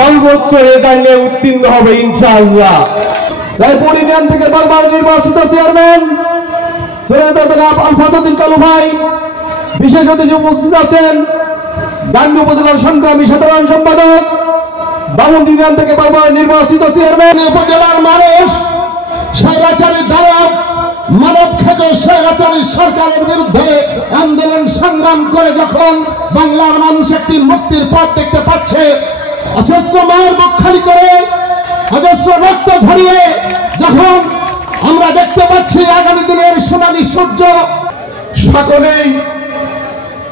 সর্বোচ্চ রেজাল্ট নিয়ে উত্তীর্ণ হবে ইনশাআল্লাহ। রায়পুর ইউনিয়ন থেকে বারবার নির্বাচিত চেয়ারম্যান জনাব আলফাজউদ্দিন কালু ভাই, বিশেষ অতিথি উপস্থিত আছেন গাংনী উপজেলার সংগ্রামী সাধারণ সম্পাদক, বামুন ইউনিয়ন থেকে বারবার নির্বাচিত চেয়ারম্যান। উপজেলার মানুষ স্বৈরাচারী দালাল মানব খেত স্বৈরাচারী সরকারের বিরুদ্ধে আন্দোলন সংগ্রাম করে যখন বাংলার মানুষ একটি মুক্তির পথ দেখতে পাচ্ছে, অজস্র মায়ের বুক খালি করে অজস্র রক্ত ঝরিয়ে যখন আমরা দেখতে পাচ্ছি আগামী দিনের সোনালী সূর্য, সকলেই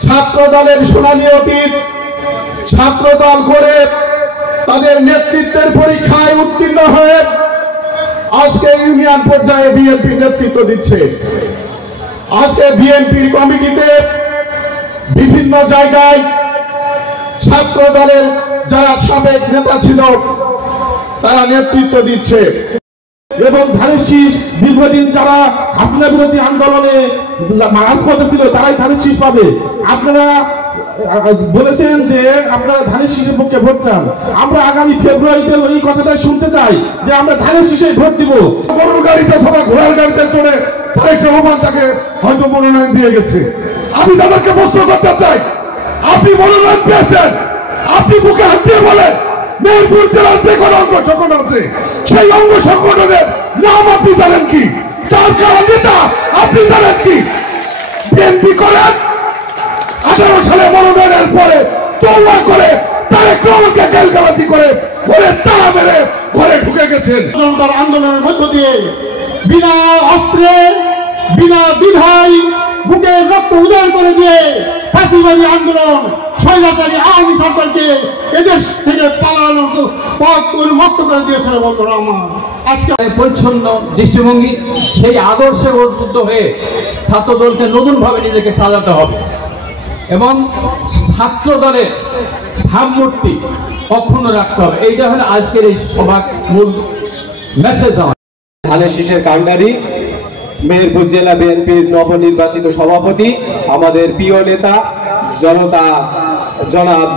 ছাত্র দলের সোনালী অতীত, ছাত্র দল করে তাদের নেতৃত্বের পরীক্ষায় উত্তীর্ণ হয়ে আজকে ইউনিয়ন পর্যায়ে বিএনপির নেতৃত্ব দিচ্ছে। আজকে বিএনপির কমিটিতে বিভিন্ন জায়গায় ছাত্র দলের যারা সাবেক নেতা ছিল তারা নেতৃত্ব দিচ্ছে এবং ধানের শীষ দীর্ঘদিন যারা হাসিনা বিরোধী আন্দোলনে রাজপথে ছিল তারাই ধানের শীষ পাবে। আপনারা বলেছেন যে আপনারা ধানের শীষের পক্ষে ভোট চান, আমরা আগামী ফেব্রুয়ারিতে ওই কথাটাই শুনতে চাই যে আমরা ধানের শীষে ভোট দিব। গরুর গাড়িতে অথবা ঘোড়ার গাড়িতে চড়ে তারেক রহমান তাকে হয়তো মনোনয়ন দিয়ে গেছে। আমি তাদেরকে প্রশ্ন করতে চাই, আপনি মনোনয়ন পেয়েছেন, আপনি বুকে হাত দিয়ে বলেন মেহেরপুর জেলার যে কোনো অঙ্গ সংগঠন আছে সেই অঙ্গ সংগঠনের নাম আপনি জানেন কি? তার কারা নেতা আপনি জানেন কি? বিএনপি করেন 18 সালে মনোনয়নের পরে তওবা করে তারেক রহমানকে গালগালাজি করে ঘরে তালা মেরে ঘরে ঢুকে গেছেন। আন্দোলনের মধ্য দিয়ে বিনা অস্ত্রে বিনা দ্বিধায় বুকের রক্ত উজাড় করে দিয়ে ফাঁসিবাদী আন্দোলন স্বৈরাচারী আওয়ামী সরকারকে এদেশ থেকে পালানোর পথ উন্মুক্ত করে দিয়েছিল। বন্ধুরা আমার, আজকে পরিচ্ছন্ন দৃষ্টিভঙ্গি সেই আদর্শে উদ্বুদ্ধ হয়ে ছাত্র দলকে নতুনভাবে নিজেকে সাজাতে হবে এবং ছাত্র দলের ভাবমূর্তি অক্ষুণ্ণ রাখতে হবে। এইটা হলো আজকের এই সভার মূল মেসেজ। ধানের শীষের কান্ডারি মেহেরপুর জেলা বিএনপির নবনির্বাচিত সভাপতি, আমাদের প্রিয় নেতা জনাব